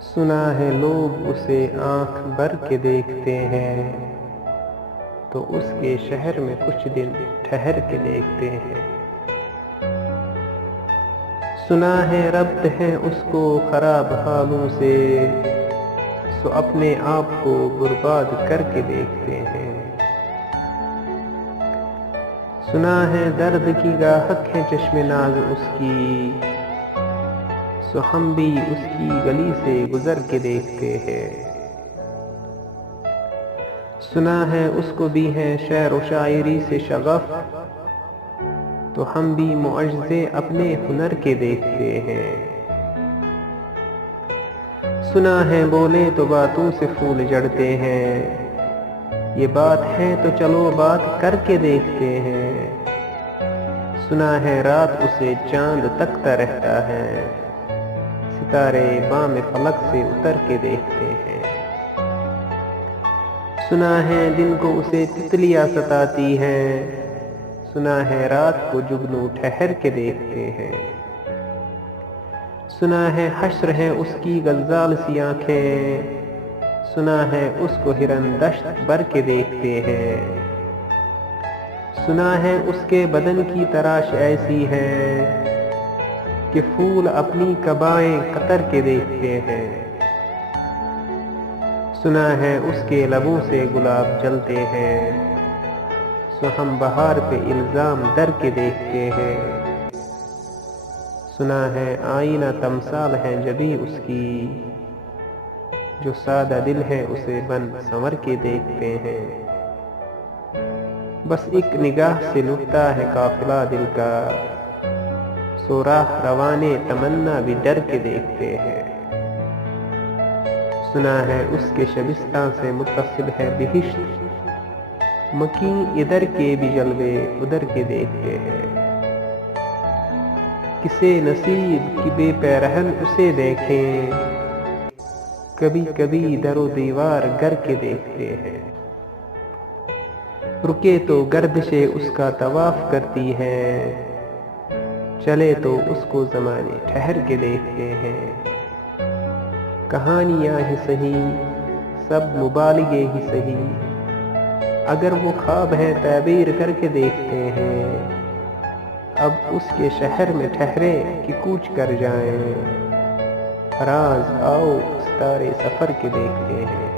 سنا ہے لوگ اسے آنکھ بھر کے دیکھتے ہیں، تو اس کے شہر میں کچھ دن ٹھہر کے دیکھتے ہیں۔ سنا ہے ربط ہے اس کو خراب حالوں سے، سو اپنے آپ کو برباد کر کے دیکھتے ہیں۔ سنا ہے درد کی گاہک ہے چشم ناز اس کی، سو ہم بھی اس کی گلی سے گزر کے دیکھتے ہیں۔ سنا ہے اس کو بھی ہے شعر و شاعری سے شغف، تو ہم بھی معجزے اپنے ہنر کے دیکھتے ہیں۔ سنا ہے بولے تو باتوں سے پھول جڑتے ہیں، یہ بات ہے تو چلو بات کر کے دیکھتے ہیں۔ سنا ہے رات اسے چاند تکتا رہتا ہے، ستارے بام فلک سے اتر کے دیکھتے ہیں۔ سنا ہے دن کو اسے تتلیاں ستاتی ہیں، سنا ہے رات کو جگنو ٹھہر کے دیکھتے ہیں۔ سنا ہے حشر ہے اس کی غزال سی آنکھیں، سنا ہے اس کو ہرن دشت بھر کے دیکھتے ہیں۔ سنا ہے اس کے بدن کی تراش ایسی ہے، کہ پھول اپنی قبائیں قطر کے دیکھتے ہیں۔ سنا ہے اس کے لبوں سے گلاب جلتے ہیں، سو ہم بہار پہ الزام در کے دیکھتے ہیں۔ سنا ہے آئینہ تمثال ہے جبیں اس کی، جو سادہ دل ہے اسے بن سنور کے دیکھتے ہیں۔ بس ایک نگاہ سے لٹتا ہے قافلہ دل کا، سو راہ روانے تمنا بھی ڈر کے دیکھتے ہیں۔ سنا ہے اس کے شبستاں سے متصل ہے بہشت، مکیں ادھر کے بھی جلوے ادھر کے دیکھتے ہیں۔ کسے نصیب کی بے پیرہن اسے دیکھیں، کبھی کبھی در و دیوار گر کے دیکھتے ہیں۔ رکے تو گردشیں اس کا طواف کرتی ہیں، چلے تو اس کو زمانے ٹھہر کے دیکھتے ہیں۔ کہانیاں ہی سہی سب مبالغے ہی سہی، اگر وہ خواب ہے تعبیر کر کے دیکھتے ہیں۔ اب اس کے شہر میں ٹھہرے کہ کوچ کر جائیں، فراز آؤ ستارے سفر کے دیکھتے ہیں۔